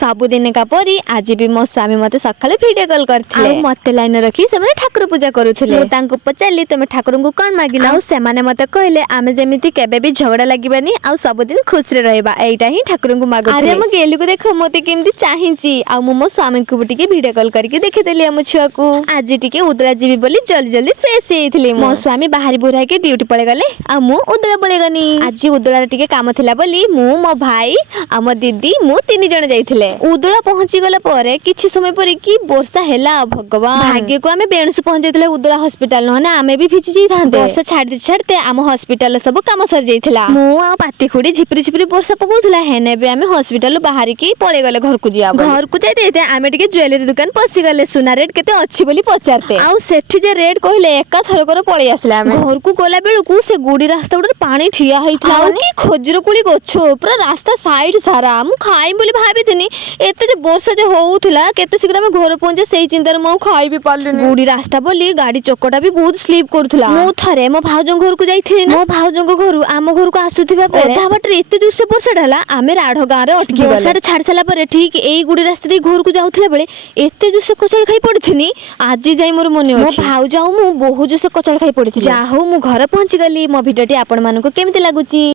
सबुदिन का परी आज भी मो स्वामी मते सकाळे वीडियो कॉल करथिले मते लाइन रखी से माने ठाकुर पूजा करूथिले। मु तांको पचारली तमे ठाकुर को कोन मागिला आ सेमाने मते कहले आमे जेमिति केबे भी झगड़ा लागिबानी आ सबुदिन खुश रे रहबा एटा ही ठाकुर को मागुथिले। अरे म गेलु को देखो मते केमति चाहिची आ मो स्वामी को टिके वीडियो कॉल करके देखि देली हम छुआ को। आज टिके उदरा जीवी बोली जल्दी जल्दी फ्रेश हेइथिले। मो स्वामी बाहरी बुराई के ड्यूटी पळे गले आ मु उदरा पळे गनी। आज उदरा टिके काम थिला बोली मु मो भाई आ मो दीदी मु तीन जण जाइथिले। उदरा पहुंची गला परे किछि समय परे की वर्षा हैला भगवान भाग्य को आमे बेणुस पहुंच जाइथिले उदरा हॉस्पिटल न ना आमे भी भिजि जाई थांते। वर्षा छाड़ते छाड़ते आम हॉस्पिटल सब काम सर जाइथिला। मु आ पाती खुडी झिपरी झिपरी वर्षा पकोथुला हेने बे आमे हॉस्पिटल बाहर की पळे गले घर को जिया। घर को जाई देते आमे टिके ज्वेलरी दुकान पसी गले सुना रेट केते अछि बोली पचारते आ सेठी जे रेट कहले एका थरकर पळे आसला। आमे घर को गला बेलकू से गुडी रास्ता उडर पानी ठिया हैथला की खोजर कुली गछो पूरा रास्ता साइड सारा मु खाई बोली भाबिथिनी एते जे वर्षा जे होउथला केते शीघ्र में घर पहुंचे सेही चिंता रे मु खाई भी पारलिनी। गुडी रास्ता बोली गाड़ी चक्कटा भी बहुत स्लिप करथुला। मु थरे मो भाउजो घर को जाइथिनी मो भाउजो घर आम घर को आसुथिबा पे ओधा बाटरे एते जोर से वर्षा ढाला आमे राढो गां रे अटकी गले। वर्षा छाड़ साला पर ठीक एई गुडी रास्ता दे घर को जाउथले बेले एते जोर से कचड़ खाई पड़थिनी आज जाई मोर मने अछि। मो भाउजो मु बहुत जोर से कचड़ खाई पड़थिनी। जा हो मु घर पहुंची गली। मो वीडियोटी आपण मानको केमिति लागुची।